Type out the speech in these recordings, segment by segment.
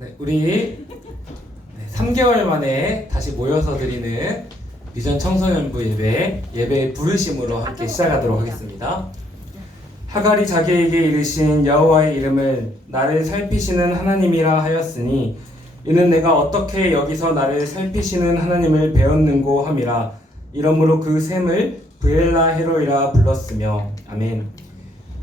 네, 우리 3개월 만에 다시 모여서 드리는 비전 청소년부 예배 부르심으로 함께 시작하도록 하겠습니다. 하갈이 자기에게 이르신 여호와의 이름을 나를 살피시는 하나님이라 하였으니 이는 내가 어떻게 여기서 나를 살피시는 하나님을 배웠는고 함이라. 이러므로 그 셈을 브엘라 헤로이라 불렀으며. 아멘.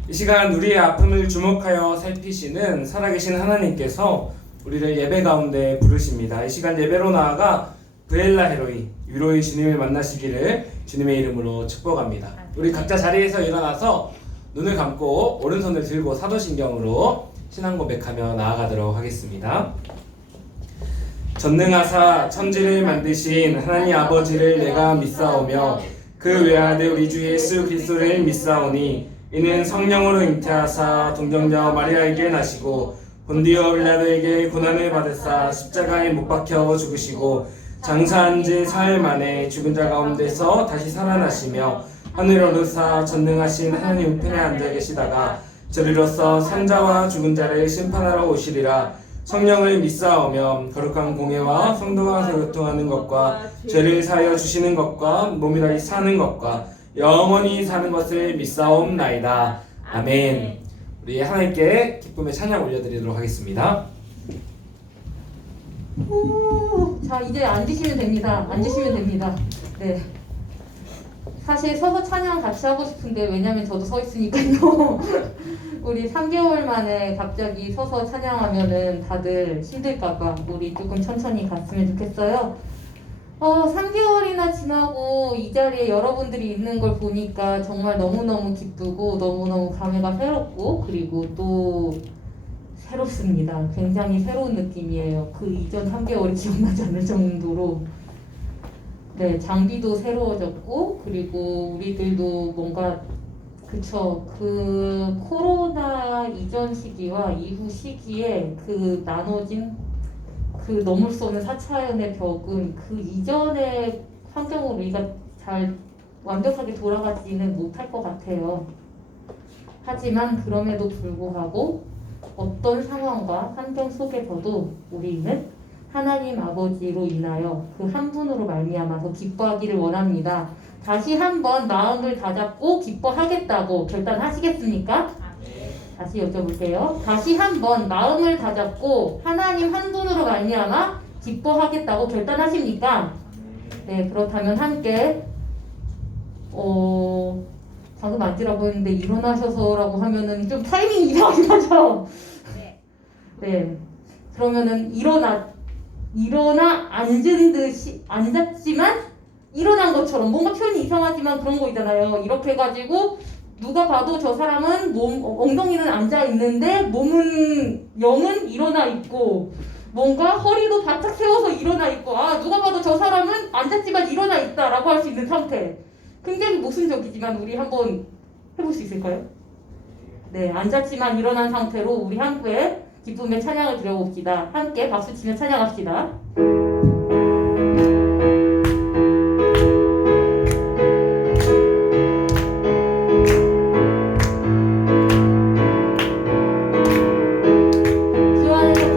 이 시간 우리의 아픔을 주목하여 살피시는 살아계신 하나님께서 우리를 예배 가운데 부르십니다. 이 시간 예배로 나아가 브엘라 헤로이, 위로의 주님을 만나시기를 주님의 이름으로 축복합니다. 우리 각자 자리에서 일어나서 눈을 감고 오른손을 들고 사도신경으로 신앙 고백하며 나아가도록 하겠습니다. 전능하사 천지를 만드신 하나님 아버지를 내가 믿사오며 그 외아들 우리 주 예수 그리스도를 믿사오니 이는 성령으로 잉태하사 동정녀 마리아에게 나시고 본디오 빌라도에게 고난을 받으사 십자가에 못 박혀 죽으시고 장사한 지 사흘 만에 죽은 자 가운데서 다시 살아나시며 하늘 오르사 전능하신 하나님 우편에 앉아 계시다가 저리로서 산자와 죽은 자를 심판하러 오시리라. 성령을 믿사오며 거룩한 공예와 성도가 교통하는 것과 죄를 사하여 주시는 것과 몸이 다시 사는 것과 영원히 사는 것을 믿사옵나이다. 아멘. 우리 하나님께 기쁨의 찬양 올려드리도록 하겠습니다. 자, 이제 앉으시면 됩니다. 앉으시면 됩니다. 네. 사실 서서 찬양 같이 하고 싶은데 왜냐면 저도 서 있으니까요. 우리 3개월 만에 갑자기 서서 찬양하면은 다들 힘들까봐 우리 조금 천천히 갔으면 좋겠어요. 3개월이나 지나고 이 자리에 여러분들이 있는 걸 보니까 정말 너무너무 기쁘고 너무너무 감회가 새롭고 그리고 또 새롭습니다. 굉장히 새로운 느낌이에요. 그 이전 3개월이 기억나지 않을 정도로. 네, 장비도 새로워졌고 그리고 우리들도 뭔가 그쵸, 그 코로나 이전 시기와 이후 시기에 그 나눠진 그 넘을 수 없는 4차원의 벽은 그 이전의 환경으로 우리가 잘 완벽하게 돌아가지는 못할 것 같아요. 하지만 그럼에도 불구하고 어떤 상황과 환경 속에서도 우리는 하나님 아버지로 인하여 그 한 분으로 말미암아서 기뻐하기를 원합니다. 다시 한번 마음을 다잡고 기뻐하겠다고 결단하시겠습니까? 다시 여쭤볼게요. 다시 한번 마음을 다잡고 하나님 한 분으로 말미암아 기뻐하겠다고 결단하십니까? 네, 그렇다면 함께 방금 앉으라고 했는데 일어나셔서라고 하면은 좀 타이밍이 이상하긴 하죠? 네. 그러면은 일어나 앉은 듯이 앉았지만 일어난 것처럼 뭔가 표현이 이상하지만 그런 거 있잖아요. 이렇게 해가지고 누가 봐도 저 사람은 엉덩이는 앉아 있는데 몸은 영은 일어나 있고 뭔가 허리도 바짝 세워서 일어나 있고 누가 봐도 저 사람은 앉았지만 일어나 있다라고 할 수 있는 상태. 굉장히 모순적이지만 우리 한번 해볼 수 있을까요? 네, 앉았지만 일어난 상태로 우리 함께 기쁨의 찬양을 드려봅시다. 함께 박수치며 찬양합시다. 주 안에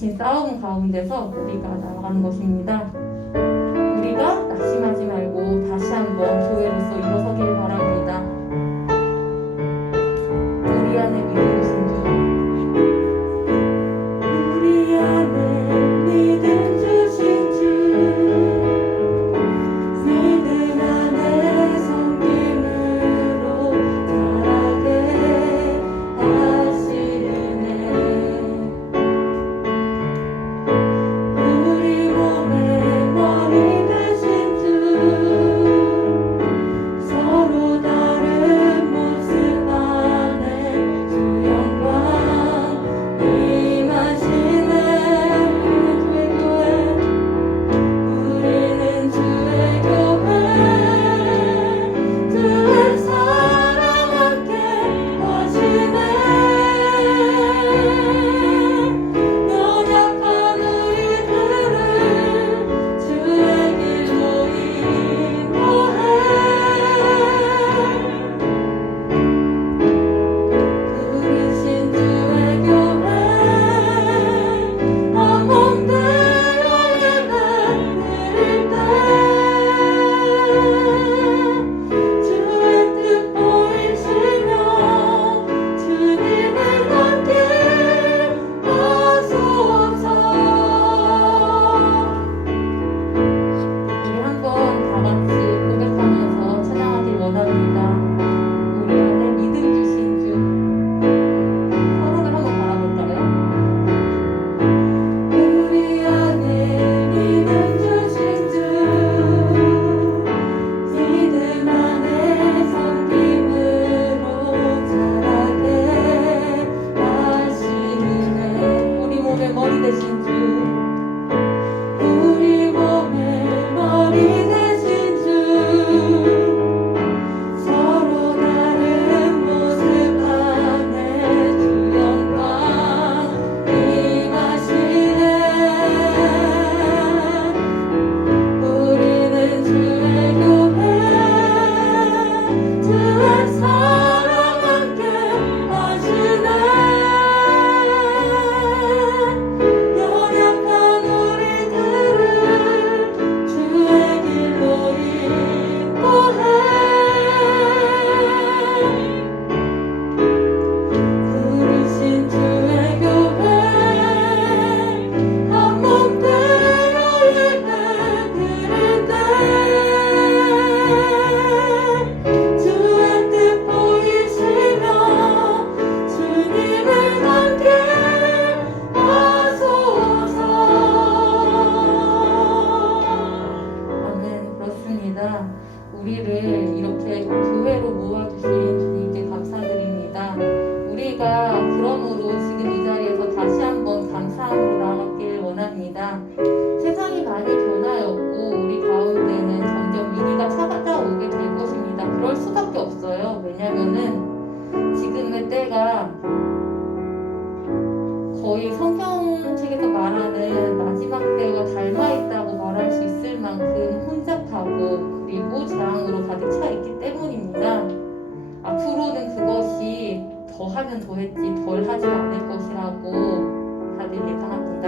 이기신 싸움 가운데서 우리가 나아가는 것입니다. 우리가 낙심하지 말고 다시 한번 교회로서 일어서길 바랍니다. 우리 안에 믿음 주신 주, 우리 안에 믿음 주신 주, 믿음 안에 섬김으로 자라게 하시네. 우리 몸에 머리 되신 주, 서로 다른 모습 안에 주 영광 임하시네. 우리는 주의 교회, 주의 사랑 함께 하시네. 연약한 우리들을 주의 길로 인도해. 부르신 주의 교회, 한 몸 되어 예배 드릴 때 주의 뜻 보이시며 주님의 함께 하소서. 우리 한번 다 같이 고백하면서 찬양하길 원합니다. 우리 안에 믿음 주신 주, 서로를 한번 바라볼까요? 우리 안에 믿음 주신 주, 믿음 안에 섬김으로 자라게 하시네. 우리 몸에 머리 되신 주, 우리 몸에 머리 되신 주, 서로 다른 모습 안에 주 영광 임하시네. 우리는 주의 교회, 주의 사랑 함께 하시네. 연약한 우리들을 주의 길로 인도해. 부르신 주의 교회, 한 몸 되어 예배 드릴 때 주의 뜻 보이시며 주님을 함께 하소서. 아멘. 그렇습니다. 우리를 이렇게 교회로 모아주신 주님께 감사드립니다. 우리가 그러므로 지금 이 자리에서 다시 한번 감사함으로 나아가길 원합니다. 세상이 많이 변화였고 우리 가운데는 점점 위기가 찾아오게 될 것입니다. 그럴 수밖에 없어요. 왜냐면은 지금의 때가 거의 성경책에서 말하는 마지막 때와 닮아있다고 말할 수 있을 만큼 혼잡하고 그리고 재앙으로 가득 차 있기 때문입니다. 앞으로는 그것이 더하면 더했지 덜 하진 않을 것이라고 다들 예상합니다.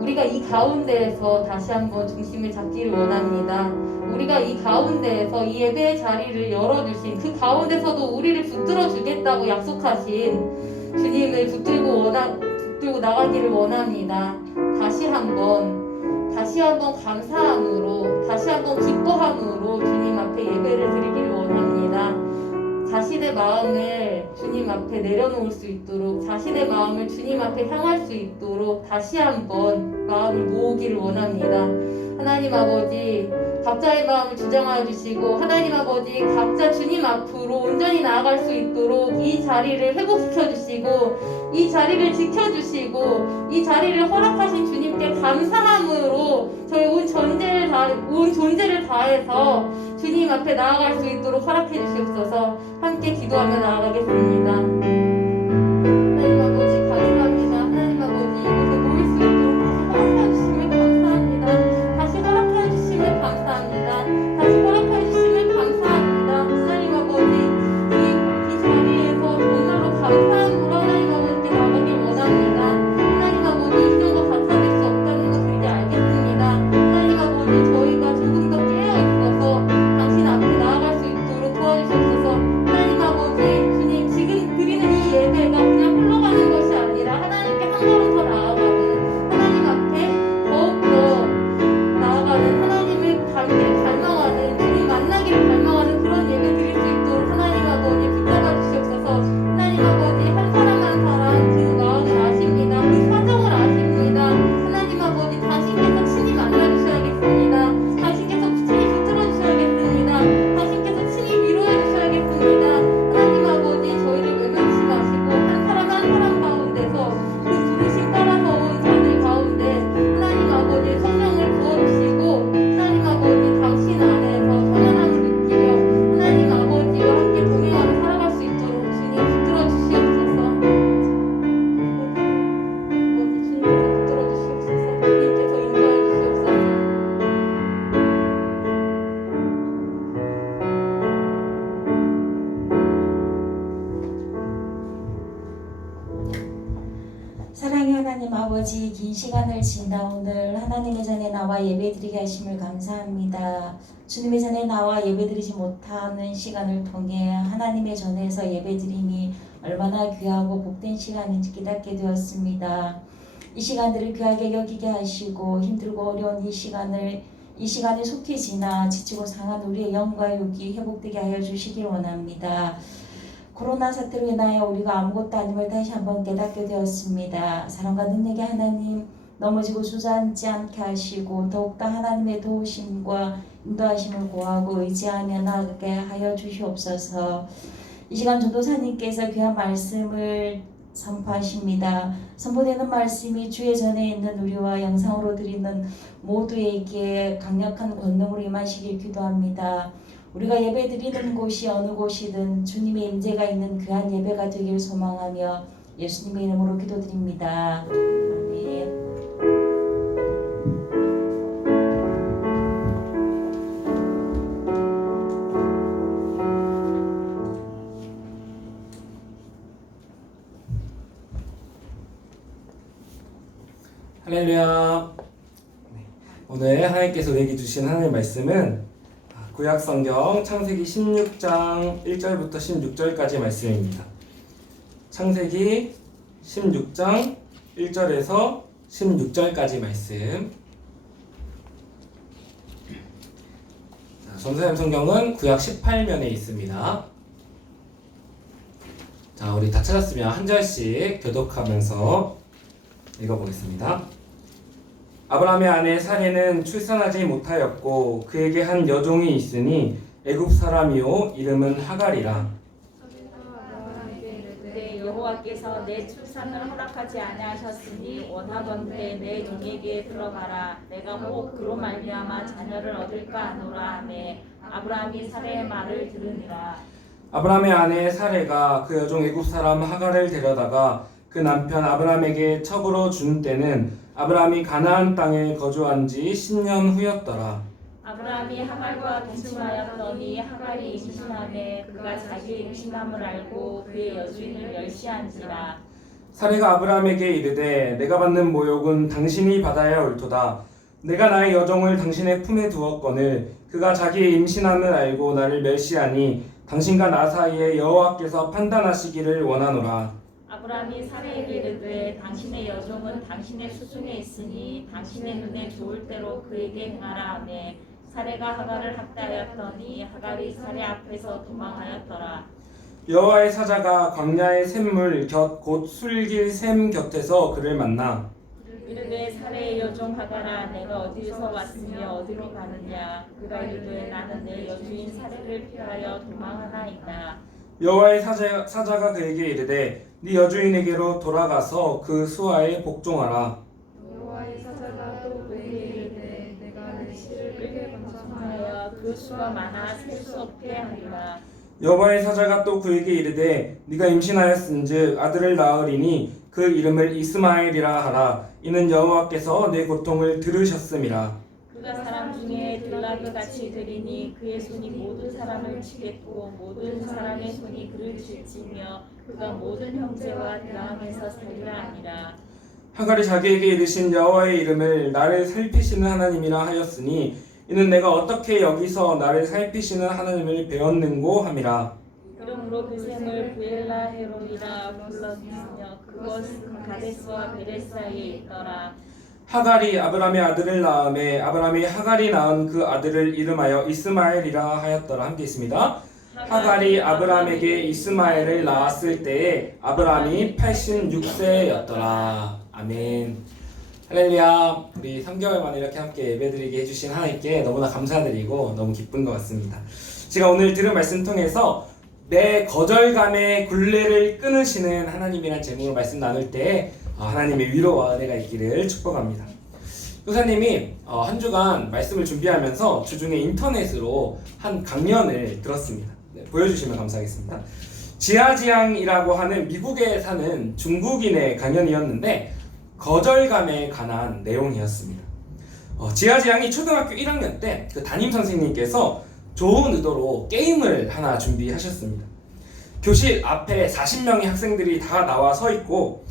우리가 이 가운데에서 다시 한번 중심을 잡기를 원합니다. 우리가 이 가운데에서 이 예배의 자리를 열어주신 그 가운데서도 우리를 붙들어 주겠다고 약속하신 주님을 붙들고 나가기를 원합니다. 다시 한번 감사함으로, 다시 한번 기뻐함으로 주님 앞에 예배를 드리기를 원합니다. 자신의 마음을 주님 앞에 내려놓을 수 있도록, 자신의 마음을 주님 앞에 향할 수 있도록 다시 한번 마음을 모으기를 원합니다. 하나님 아버지, 각자의 마음을 주장하여 주시고 하나님 아버지, 각자 주님 앞으로 온전히 나아갈 수 있도록 이 자리를 회복시켜 주시고 이 자리를 지켜주시고 이 자리를 허락하신 주님께 감사함으로 저희 온 존재를 다해서 주님 앞에 나아갈 수 있도록 허락해 주시옵소서. 함께 기도하며 나아가겠습니다. 하나님 아버지 감사합니다. 하나님 아버지 이곳에 모일 수 있도록 다시 허락해 주심을 감사합니다. 다시 허락해 주심을 감사합니다. 하나님 아버지 이 자리에서 정말로 감사함으로 하나님 아버지께 나가길 원합니다. 하나님 아버지 이 정도 아버지, 긴 시간을 지나 오늘 하나님의 전에 나와 예배드리게 하심을 감사합니다. 주님의 전에 나와 예배드리지 못하는 시간을 통해 하나님의 전에서 예배드림이 얼마나 귀하고 복된 시간인지 깨닫게 되었습니다. 이 시간들을 귀하게 여기게 하시고 힘들고 어려운 이 시간을 속히 지나 지치고 상한 우리의 영과 육이 회복되게 하여 주시길 원합니다. 코로나 사태로 인하여 우리가 아무것도 아님을 다시 한번 깨닫게 되었습니다. 사랑과 능력의 하나님, 넘어지고 주저앉지 않게 하시고 더욱더 하나님의 도우심과 인도하심을 구하고 의지하며 나아가게 하여 주시옵소서. 이 시간 전도사님께서 귀한 말씀을 선포하십니다. 선포되는 말씀이 주의 전에 있는 우리와 영상으로 드리는 모두에게 강력한 권능으로 임하시길 기도합니다. 우리가 예배드리는 곳이 어느 곳이든 주님의 임재가 있는 귀한 예배가 되길 소망하며 예수님의 이름으로 기도드립니다. 아멘. 할렐루야. 오늘 하나님께서 우리에게 주신 하나님의 말씀은 구약성경 창세기 16장 1절부터 16절까지 말씀입니다. 창세기 16장 1절에서 16절까지 말씀. 전도사님 성경은 구약 18면에 있습니다. 자, 우리 다 찾았으면 한 절씩 교독하면서 읽어보겠습니다. 아브라함의 아내 사레는 출산하지 못하였고 그에게 한 여종이 있으니 애굽 사람이요 이름은 하갈이라. 네, 여호와께서 내 출산을 허락하지 아니하셨으니 원하건대 내 종에게 들어가라. 내가 혹 그로 말미암아 자녀를 얻을까 하노라 하매 아브라함이 사레의 말을 들으니라. 아브라함의 아내 사레가 그 여종 애굽 사람 하갈을 데려다가 그 남편 아브라함에게 첩으로 준 때는 아브라함이 가나안 땅에 거주한 지 10년 후였더라. 아브라함이 하갈과 동침하였더니 하갈이 임신하매 그가 자기의 임신함을 알고 그의 여주인을 멸시한지라. 사레가 아브라함에게 이르되 내가 받는 모욕은 당신이 받아야 옳도다. 내가 나의 여종을 당신의 품에 두었거늘 그가 자기의 임신함을 알고 나를 멸시하니 당신과 나 사이에 여호와께서 판단하시기를 원하노라. 아브라함이 사레에게 이르되 당신의 여종은 당신의 수중에 있으니 당신의 눈에 좋을 대로 그에게 행하라 하매 사레가 하갈을 학대하였더니 하갈이 사레 앞에서 도망하였더라. 여호와의 사자가 광야의 샘물 곁 곧 술길 샘 곁에서 그를 만나 이르되 사레의 여종 하갈아 내가 어디서 왔으며 어디로 가느냐. 그가 이르되 나는 내 여주인 사레를 피하여 도망하나이다. 여호와의 사자가 그에게 이르되 네 여주인에게로 돌아가서 그 수하에 복종하라. 여호와의 사자가 또 그에게 이르되 내가 내 씨를 끌게 방송하여 그 수가 많아 셀 수 없게 하리라. 여호와의 사자가 또 그에게 이르되 네가 임신하였은즉 아들을 낳으리니 그 이름을 이스마엘이라 하라. 이는 여호와께서 내 고통을 들으셨음이라. 그가 사람 중에 들나귀 같이 되리니 그의 손이 모든 사람을 치겠고 모든 사람의 손이 그를 칠지며 그가 모든 형제와 대항에서 살리라 하니라. 하갈이 자기에게 이르신 여호와의 이름을 나를 살피시는 하나님이라 하였으니 이는 내가 어떻게 여기서 나를 살피시는 하나님을 배웠는고 함이라. 그러므로 그 샘을 부엘라 헤론이라 불렀으며 그것은 가데스와 베레스 사이에 있더라. 하갈이 아브라함의 아들을 낳음에 아브라함이 하갈이 낳은 그 아들을 이름하여 이스마엘이라 하였더라. 함께 있습니다. 하갈이 아브라함에게 이스마엘을 낳았을 때에 아브라함이 86세였더라. 아멘. 할렐루야. 우리 3개월 만에 이렇게 함께 예배드리게 해주신 하나님께 너무나 감사드리고 너무 기쁜 것 같습니다. 제가 오늘 들은 말씀 통해서 내 거절감의 굴레를 끊으시는 하나님이란 제목으로 말씀 나눌 때 하나님의 위로와 은혜가 있기를 축복합니다. 교사님이 한 주간 말씀을 준비하면서 주중에 인터넷으로 한 강연을 들었습니다. 네, 보여주시면 감사하겠습니다. 지아지앙이라고 하는 미국에 사는 중국인의 강연이었는데 거절감에 관한 내용이었습니다. 지아지앙이 초등학교 1학년 때 그 담임 선생님께서 좋은 의도로 게임을 하나 준비하셨습니다. 교실 앞에 40명의 학생들이 다 나와 서 있고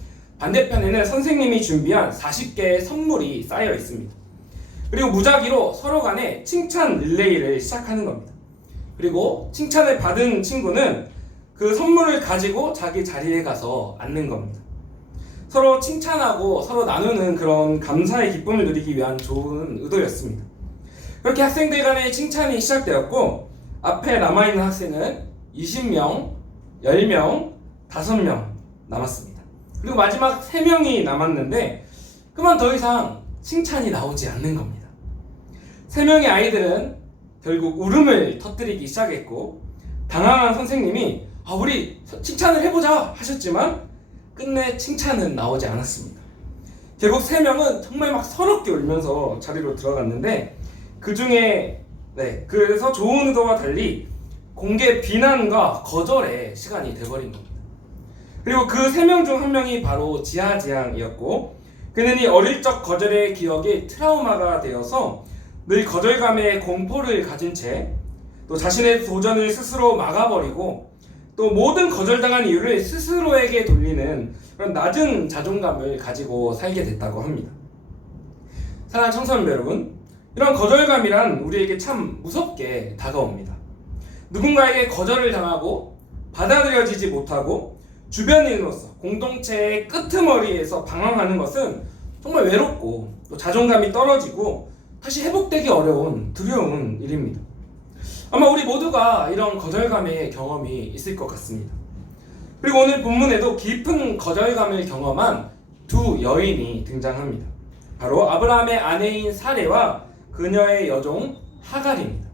반대편에는 선생님이 준비한 40개의 선물이 쌓여 있습니다. 그리고 무작위로 서로 간에 칭찬 릴레이를 시작하는 겁니다. 그리고 칭찬을 받은 친구는 그 선물을 가지고 자기 자리에 가서 앉는 겁니다. 서로 칭찬하고 서로 나누는 그런 감사의 기쁨을 누리기 위한 좋은 의도였습니다. 그렇게 학생들 간의 칭찬이 시작되었고 앞에 남아있는 학생은 20명, 10명, 5명 남았습니다. 그리고 마지막 3명이 남았는데 그만 더 이상 칭찬이 나오지 않는 겁니다. 3명의 아이들은 결국 울음을 터뜨리기 시작했고 당황한 선생님이 우리 칭찬을 해보자 하셨지만 끝내 칭찬은 나오지 않았습니다. 결국 3명은 정말 막 서럽게 울면서 자리로 들어갔는데 그 중에 그래서 좋은 의도와 달리 공개 비난과 거절의 시간이 돼버린 겁니다. 그리고 그 3명 중 1명이 바로 지하지향이었고 그는 이 어릴 적 거절의 기억이 트라우마가 되어서 늘 거절감에 공포를 가진 채 또 자신의 도전을 스스로 막아버리고 또 모든 거절당한 이유를 스스로에게 돌리는 그런 낮은 자존감을 가지고 살게 됐다고 합니다. 사랑하는 청소년 여러분, 이런 거절감이란 우리에게 참 무섭게 다가옵니다. 누군가에게 거절을 당하고 받아들여지지 못하고 주변인으로서 공동체의 끄트머리에서 방황하는 것은 정말 외롭고 또 자존감이 떨어지고 다시 회복되기 어려운 두려운 일입니다. 아마 우리 모두가 이런 거절감의 경험이 있을 것 같습니다. 그리고 오늘 본문에도 깊은 거절감을 경험한 두 여인이 등장합니다. 바로 아브라함의 아내인 사레와 그녀의 여종 하갈입니다.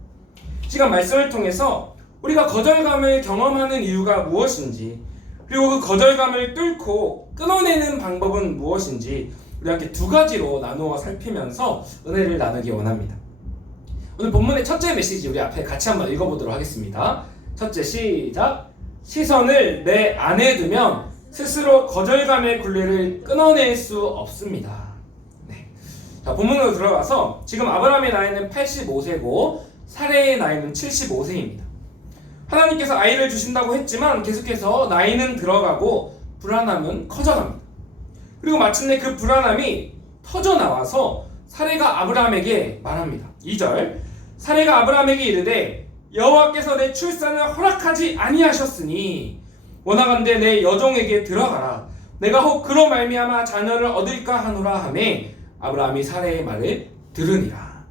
시간 말씀을 통해서 우리가 거절감을 경험하는 이유가 무엇인지 그리고 그 거절감을 뚫고 끊어내는 방법은 무엇인지 우리 함께 두 가지로 나누어 살피면서 은혜를 나누기 원합니다. 오늘 본문의 첫째 메시지 우리 앞에 같이 한번 읽어보도록 하겠습니다. 첫째 시작. 시선을 내 안에 두면 스스로 거절감의 굴레를 끊어낼 수 없습니다. 자, 본문으로 들어가서 지금 아브라함의 나이는 85세고 사레의 나이는 75세입니다. 하나님께서 아이를 주신다고 했지만 계속해서 나이는 들어가고 불안함은 커져갑니다. 그리고 마침내 그 불안함이 터져나와서 사레가 아브라함에게 말합니다. 2절 사레가 아브라함에게 이르되 여호와께서 내 출산을 허락하지 아니하셨으니 원하건대 내 여종에게 들어가라. 내가 혹 그로 말미암아 자녀를 얻을까 하노라 하매 아브라함이 사레의 말을 들으니라.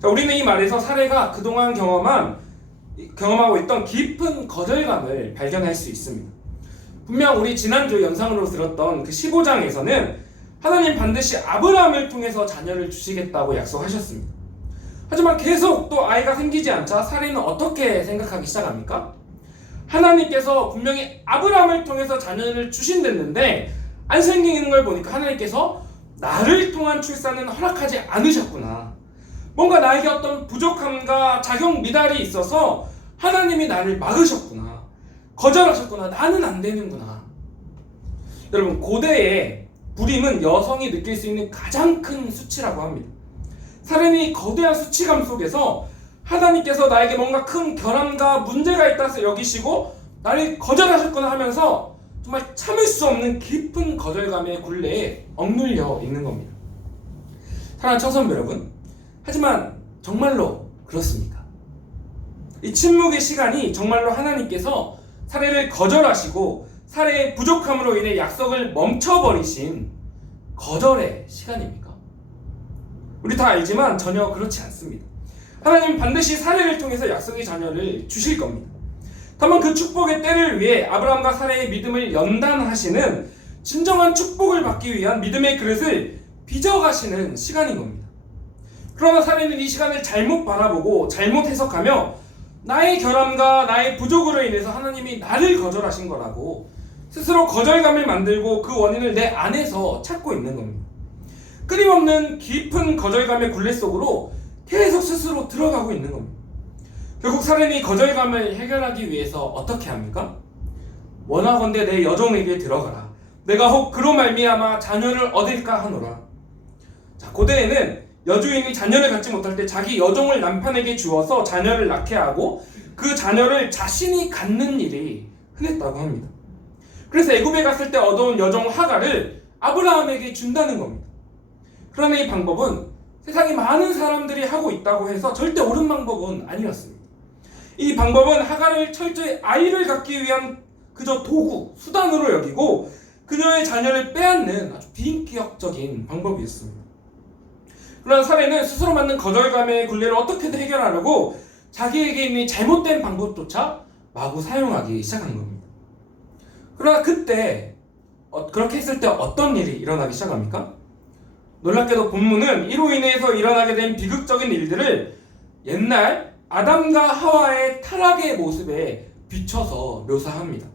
자, 우리는 이 말에서 사레가 그동안 경험하고 있던 깊은 거절감을 발견할 수 있습니다. 분명 우리 지난주 영상으로 들었던 그 15장에서는 하나님 반드시 아브라함을 통해서 자녀를 주시겠다고 약속하셨습니다. 하지만 계속 또 아이가 생기지 않자 사레는 어떻게 생각하기 시작합니까? 하나님께서 분명히 아브라함을 통해서 자녀를 주신댔는데 안 생기는 걸 보니까 하나님께서 나를 통한 출산은 허락하지 않으셨구나. 뭔가 나에게 어떤 부족함과 작용 미달이 있어서 하나님이 나를 막으셨구나. 거절하셨구나. 나는 안 되는구나. 여러분, 고대에 불임은 여성이 느낄 수 있는 가장 큰 수치라고 합니다. 사례는 거대한 수치감 속에서 하나님께서 나에게 뭔가 큰 결함과 문제가 있다 여기시고 나를 거절하셨구나 하면서 정말 참을 수 없는 깊은 거절감의 굴레에 억눌려 있는 겁니다. 사랑하는 청소년 여러분, 하지만 정말로 그렇습니까? 이 침묵의 시간이 정말로 하나님께서 사례를 거절하시고 사례의 부족함으로 인해 약속을 멈춰버리신 거절의 시간입니까? 우리 다 알지만 전혀 그렇지 않습니다. 하나님은 반드시 사례를 통해서 약속의 자녀를 주실 겁니다. 다만 그 축복의 때를 위해 아브라함과 사례의 믿음을 연단하시는 진정한 축복을 받기 위한 믿음의 그릇을 빚어가시는 시간인 겁니다. 그러나 사례는 이 시간을 잘못 바라보고 잘못 해석하며 나의 결함과 나의 부족으로 인해서 하나님이 나를 거절하신 거라고 스스로 거절감을 만들고 그 원인을 내 안에서 찾고 있는 겁니다. 끊임없는 깊은 거절감의 굴레 속으로 계속 스스로 들어가고 있는 겁니다. 결국 사례는 거절감을 해결하기 위해서 어떻게 합니까? 원하건대 내 여종에게 들어가라. 내가 혹 그로 말미암아 자녀를 얻을까 하노라. 자, 고대에는 여주인이 자녀를 갖지 못할 때 자기 여종을 남편에게 주어서 자녀를 낳게 하고 그 자녀를 자신이 갖는 일이 흔했다고 합니다. 그래서 애굽에 갔을 때 얻어온 여종 하갈을 아브라함에게 준다는 겁니다. 그러나 이 방법은 세상에 많은 사람들이 하고 있다고 해서 절대 옳은 방법은 아니었습니다. 이 방법은 하갈을 철저히 아이를 갖기 위한 그저 도구, 수단으로 여기고 그녀의 자녀를 빼앗는 아주 비인격적인 방법이었습니다. 그러나 사례는 스스로 만든 거절감의 굴레를 어떻게든 해결하려고 자기에게 있는 잘못된 방법조차 마구 사용하기 시작한 겁니다. 그러나 그때 그렇게 했을 때 어떤 일이 일어나기 시작합니까? 놀랍게도 본문은 이로 인해서 일어나게 된 비극적인 일들을 옛날 아담과 하와의 타락의 모습에 비춰서 묘사합니다.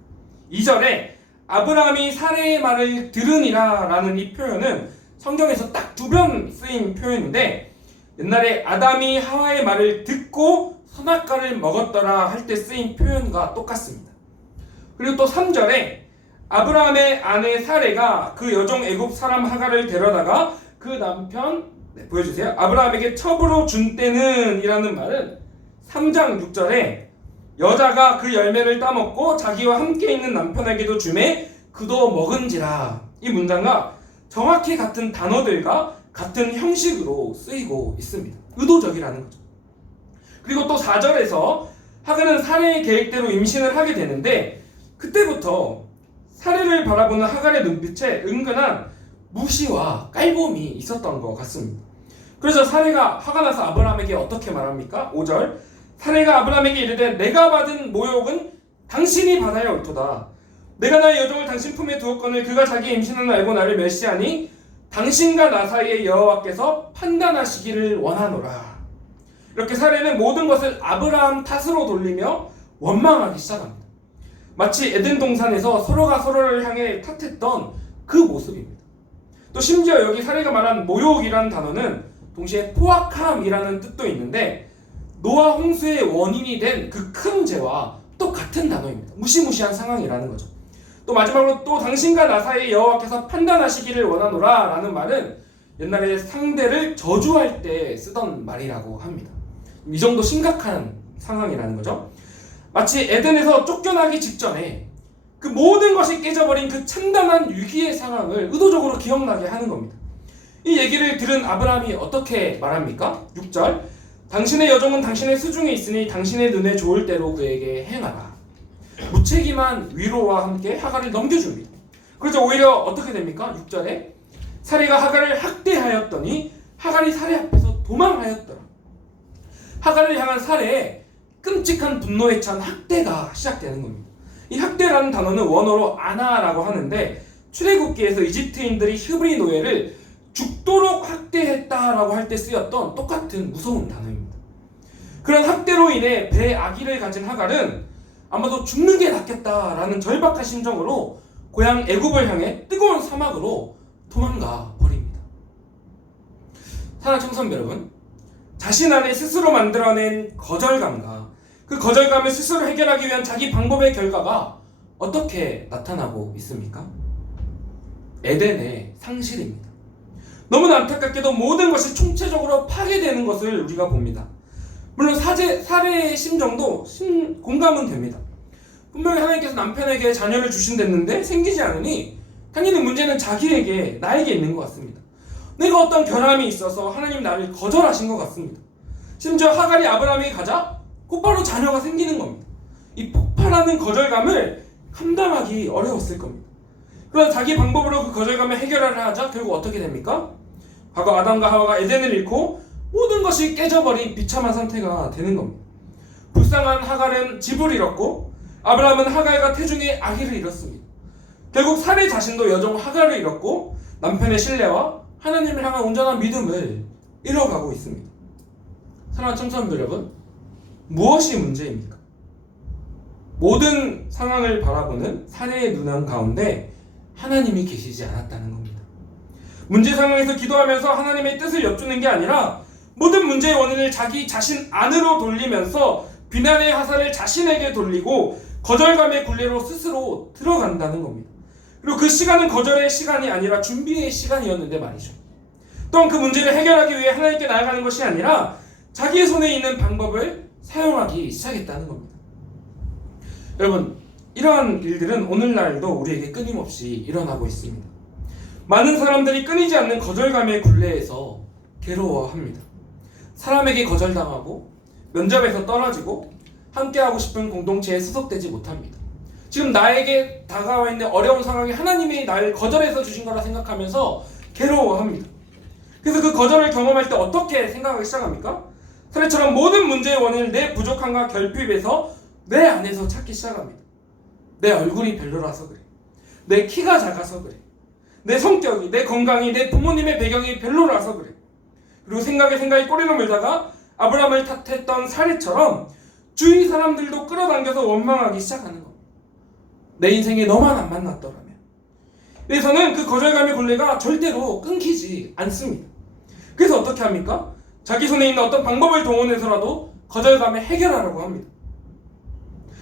2절에 아브라함이 사레의 말을 들으니라 라는 이 표현은 성경에서 딱 2번 쓰인 표현인데, 옛날에 아담이 하와의 말을 듣고 선악과를 먹었더라 할 때 쓰인 표현과 똑같습니다. 그리고 또 3절에 아브라함의 아내 사레가 그 여종 애굽 사람 하갈을 데려다가 그 남편 보여주세요. 아브라함에게 첩으로 준 때는 이라는 말은 3장 6절에 여자가 그 열매를 따먹고 자기와 함께 있는 남편에게도 주매 그도 먹은지라, 이 문장과 정확히 같은 단어들과 같은 형식으로 쓰이고 있습니다. 의도적이라는 거죠. 그리고 또 4절에서 하갈은 사레의 계획대로 임신을 하게 되는데, 그때부터 사레를 바라보는 하갈의 눈빛에 은근한 무시와 깔봄이 있었던 것 같습니다. 그래서 사레가 화가 나서 아브라함에게 어떻게 말합니까? 5절 사레가 아브라함에게 이르되 내가 받은 모욕은 당신이 받아야 옳도다. 내가 나의 여종을 당신 품에 두었거늘 그가 자기 임신을 알고 나를 멸시하니 당신과 나 사이에 여호와께서 판단하시기를 원하노라. 이렇게 사레는 모든 것을 아브라함 탓으로 돌리며 원망하기 시작합니다. 마치 에덴 동산에서 서로가 서로를 향해 탓했던 그 모습입니다. 또 심지어 여기 사레가 말한 모욕이라는 단어는 동시에 포악함이라는 뜻도 있는데, 노아 홍수의 원인이 된 그 큰 죄와 또 같은 단어입니다. 무시무시한 상황이라는 거죠. 또 마지막으로 또 당신과 나 사이에 여호와께서 판단하시기를 원하노라 라는 말은 옛날에 상대를 저주할 때 쓰던 말이라고 합니다. 이 정도 심각한 상황이라는 거죠. 마치 에덴에서 쫓겨나기 직전에 그 모든 것이 깨져버린 그 참담한 위기의 상황을 의도적으로 기억나게 하는 겁니다. 이 얘기를 들은 아브라함이 어떻게 말합니까? 6절 당신의 여종은 당신의 수중에 있으니 당신의 눈에 좋을 대로 그에게 행하라. 무책임한 위로와 함께 하갈을 넘겨줍니다. 그래서 오히려 어떻게 됩니까? 6절에 사레가 하갈을 학대하였더니 하갈이 사레 앞에서 도망하였더라. 하갈을 향한 사레의 끔찍한 분노에 찬 학대가 시작되는 겁니다. 이 학대라는 단어는 원어로 아나라고 하는데, 출애굽기에서 이집트인들이 히브리 노예를 죽도록 학대했다라고 할 때 쓰였던 똑같은 무서운 단어입니다. 그런 학대로 인해 배에 아기를 가진 하갈은 아마도 죽는 게 낫겠다라는 절박한 심정으로 고향 애굽을 향해 뜨거운 사막으로 도망가 버립니다. 사랑하는 청소년 여러분, 자신 안에 스스로 만들어낸 거절감과 그 거절감을 스스로 해결하기 위한 자기 방법의 결과가 어떻게 나타나고 있습니까? 에덴의 상실입니다. 너무나 안타깝게도 모든 것이 총체적으로 파괴되는 것을 우리가 봅니다. 물론 사례의 심정도 공감은 됩니다. 분명히 하나님께서 남편에게 자녀를 주신댔는데 생기지 않으니 당연히 문제는 자기에게, 나에게 있는 것 같습니다. 내가 어떤 결함이 있어서 하나님 나를 거절하신 것 같습니다. 심지어 하갈이 아브라함에게 가자 곧바로 자녀가 생기는 겁니다. 이 폭발하는 거절감을 감당하기 어려웠을 겁니다. 그러나 자기 방법으로 그 거절감을 해결하려 하자 결국 어떻게 됩니까? 과거 아담과 하와가 에덴을 잃고 모든 것이 깨져버린 비참한 상태가 되는 겁니다. 불쌍한 하갈은 집을 잃었고 아브라함은 하갈과 태중의 아기를 잃었습니다. 결국 사레 자신도 여종 하갈을 잃었고 남편의 신뢰와 하나님을 향한 온전한 믿음을 잃어가고 있습니다. 사랑하는 청소년 여러분, 무엇이 문제입니까? 모든 상황을 바라보는 사레의 눈안 가운데 하나님이 계시지 않았다는 겁니다. 문제 상황에서 기도하면서 하나님의 뜻을 엿주는 게 아니라 모든 문제의 원인을 자기 자신 안으로 돌리면서 비난의 화살을 자신에게 돌리고 거절감의 굴레로 스스로 들어간다는 겁니다. 그리고 그 시간은 거절의 시간이 아니라 준비의 시간이었는데 말이죠. 또한 그 문제를 해결하기 위해 하나님께 나아가는 것이 아니라 자기의 손에 있는 방법을 사용하기 시작했다는 겁니다. 여러분, 이러한 일들은 오늘날도 우리에게 끊임없이 일어나고 있습니다. 많은 사람들이 끊이지 않는 거절감의 굴레에서 괴로워합니다. 사람에게 거절당하고 면접에서 떨어지고 함께하고 싶은 공동체에 소속되지 못합니다. 지금 나에게 다가와 있는 어려운 상황이 하나님이 나를 거절해서 주신 거라 생각하면서 괴로워합니다. 그래서 그 거절을 경험할 때 어떻게 생각하기 시작합니까? 사례처럼 모든 문제의 원인을 내 부족함과 결핍에서 내 안에서 찾기 시작합니다. 내 얼굴이 별로라서 그래. 내 키가 작아서 그래. 내 성격이, 내 건강이, 내 부모님의 배경이 별로라서 그래. 그리고 생각에 꼬리를 물다가 아브라함을 탓했던 사례처럼 주위 사람들도 끌어당겨서 원망하기 시작하는 겁니다. 내 인생에 너만 안 만났더라면. 그래서는 그 거절감의 굴레가 절대로 끊기지 않습니다. 그래서 어떻게 합니까? 자기 손에 있는 어떤 방법을 동원해서라도 거절감을 해결하려고 합니다.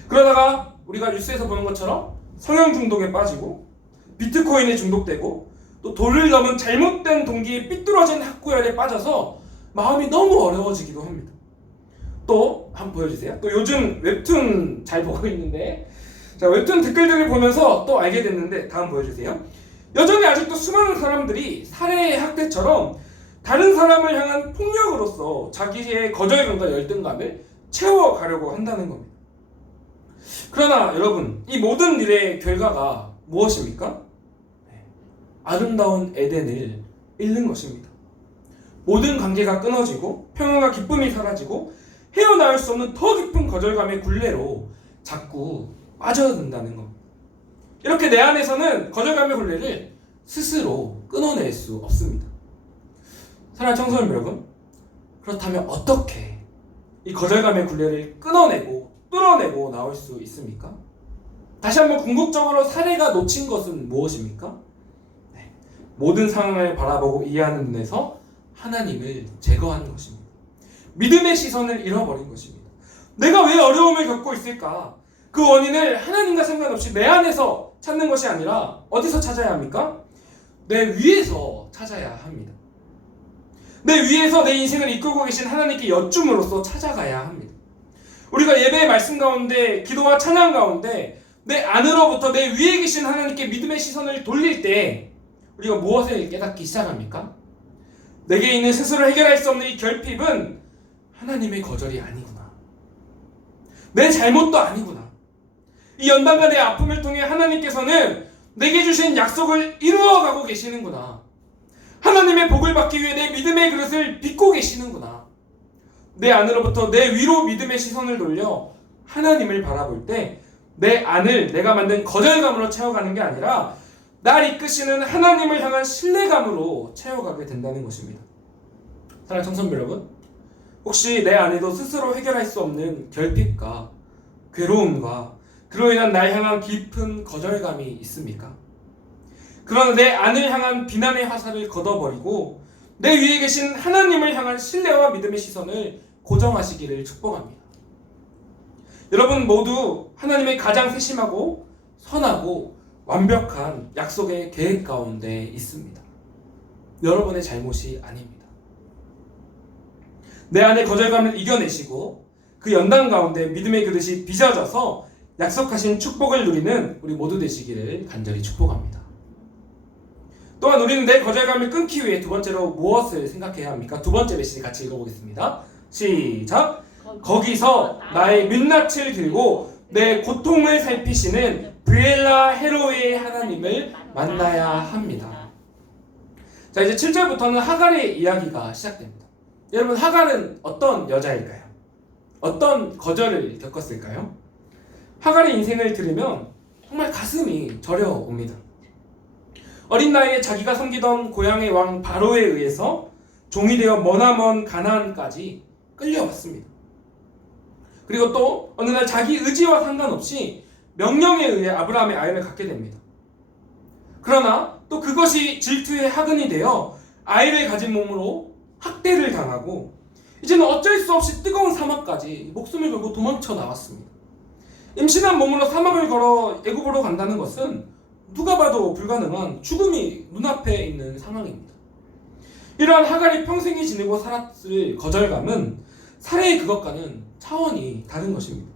그러다가 우리가 뉴스에서 보는 것처럼 성형 중독에 빠지고 비트코인에 중독되고 또 도를 넘은 잘못된 동기에 삐뚤어진 학구열에 빠져서 마음이 너무 어려워지기도 합니다. 또 한번 보여주세요. 또 요즘 웹툰 잘 보고 있는데 자, 웹툰 댓글들을 보면서 또 알게 됐는데 다음 보여주세요. 여전히 아직도 수많은 사람들이 살해 학대처럼 다른 사람을 향한 폭력으로서 자기의 거절감과 열등감을 채워가려고 한다는 겁니다. 그러나 여러분, 이 모든 일의 결과가 무엇입니까? 아름다운 에덴을 잃는 것입니다. 모든 관계가 끊어지고 평화가 기쁨이 사라지고 헤어나올 수 없는 더 깊은 거절감의 굴레로 자꾸 빠져든다는 겁니다. 이렇게 내 안에서는 거절감의 굴레를 스스로 끊어낼 수 없습니다. 사랑하는 청소년 여러분, 그렇다면 어떻게 이 거절감의 굴레를 끊어내고 뚫어내고 나올 수 있습니까? 다시 한번 궁극적으로 사례가 놓친 것은 무엇입니까? 모든 상황을 바라보고 이해하는 눈에서 하나님을 제거하는 것입니다. 믿음의 시선을 잃어버린 것입니다. 내가 왜 어려움을 겪고 있을까? 그 원인을 하나님과 상관없이 내 안에서 찾는 것이 아니라 어디서 찾아야 합니까? 내 위에서 찾아야 합니다. 내 위에서 내 인생을 이끌고 계신 하나님께 여쭌으로써 찾아가야 합니다. 우리가 예배의 말씀 가운데 기도와 찬양 가운데 내 안으로부터 내 위에 계신 하나님께 믿음의 시선을 돌릴 때 우리가 무엇을 깨닫기 시작합니까? 내게 있는 스스로 해결할 수 없는 이 결핍은 하나님의 거절이 아니구나. 내 잘못도 아니구나. 이 연단과 내 아픔을 통해 하나님께서는 내게 주신 약속을 이루어가고 계시는구나. 하나님의 복을 받기 위해 내 믿음의 그릇을 빚고 계시는구나. 내 안으로부터 내 위로 믿음의 시선을 돌려 하나님을 바라볼 때 내 안을 내가 만든 거절감으로 채워가는 게 아니라 날 이끄시는 하나님을 향한 신뢰감으로 채워가게 된다는 것입니다. 사랑하는 청소년 여러분, 혹시 내 안에도 스스로 해결할 수 없는 결핍과 괴로움과 그로 인한 날 향한 깊은 거절감이 있습니까? 그러나 내 안을 향한 비난의 화살을 걷어버리고 내 위에 계신 하나님을 향한 신뢰와 믿음의 시선을 고정하시기를 축복합니다. 여러분 모두 하나님의 가장 세심하고 선하고 완벽한 약속의 계획 가운데 있습니다. 여러분의 잘못이 아닙니다. 내 안의 거절감을 이겨내시고 그 연단 가운데 믿음의 그릇이 빚어져서 약속하신 축복을 누리는 우리 모두 되시기를 간절히 축복합니다. 또한 우리는 내 거절감을 끊기 위해 두 번째로 무엇을 생각해야 합니까? 두 번째 메시지 같이 읽어보겠습니다. 시작! 거기서 나의 민낯을 들고 내 고통을 살피시는 브엘라 헤로의 하나님을 만나야 합니다. 자, 이제 7절부터는 하갈의 이야기가 시작됩니다. 여러분, 하갈은 어떤 여자일까요? 어떤 거절을 겪었을까요? 하갈의 인생을 들으면 정말 가슴이 저려옵니다. 어린 나이에 자기가 섬기던 고향의 왕 바로에 의해서 종이 되어 머나먼 가나안까지 끌려왔습니다. 그리고 또 어느 날 자기 의지와 상관없이 명령에 의해 아브라함의 아이를 갖게 됩니다. 그러나 또 그것이 질투의 화근이 되어 아이를 가진 몸으로 학대를 당하고 이제는 어쩔 수 없이 뜨거운 사막까지 목숨을 걸고 도망쳐 나왔습니다. 임신한 몸으로 사막을 걸어 애굽으로 간다는 것은 누가 봐도 불가능한 죽음이 눈앞에 있는 상황입니다. 이러한 하갈이 평생이 지내고 살았을 거절감은 살해의 그것과는 차원이 다른 것입니다.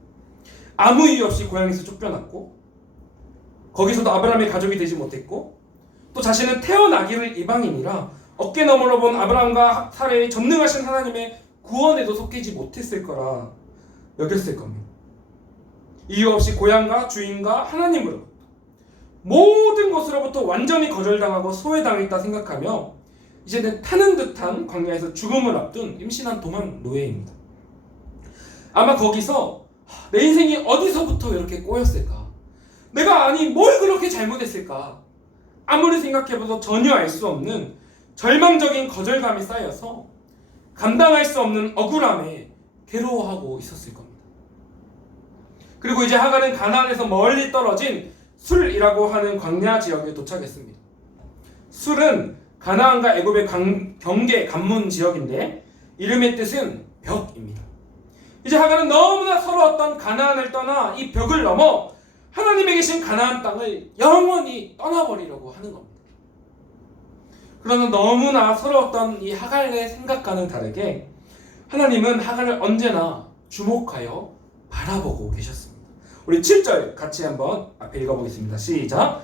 아무 이유 없이 고향에서 쫓겨났고 거기서도 아브라함의 가족이 되지 못했고 또 자신은 태어나기를 이방인이라 어깨 너머로 본 아브라함과 사라의 전능하신 하나님의 구원에도 속하지 못했을 거라 여겼을 겁니다. 이유 없이 고향과 주인과 하나님으로부터 모든 것으로부터 완전히 거절당하고 소외당했다 생각하며 이제는 타는 듯한 광야에서 죽음을 앞둔 임신한 도망 노예입니다. 아마 거기서 내 인생이 어디서부터 이렇게 꼬였을까? 내가 아니 뭘 그렇게 잘못했을까? 아무리 생각해봐도 전혀 알 수 없는 절망적인 거절감이 쌓여서 감당할 수 없는 억울함에 괴로워하고 있었을 겁니다. 그리고 이제 하갈은 가나안에서 멀리 떨어진 술이라고 하는 광야 지역에 도착했습니다. 술은 가나안과 애굽의 경계 관문 지역인데 이름의 뜻은 벽입니다. 이제 하갈은 너무나 서러웠던 가나안을 떠나 이 벽을 넘어 하나님의 계신 가나안 땅을 영원히 떠나버리려고 하는 겁니다. 그러나 너무나 서러웠던 이 하갈의 생각과는 다르게 하나님은 하갈을 언제나 주목하여 바라보고 계셨습니다. 우리 7절 같이 한번 앞에 읽어보겠습니다. 시작.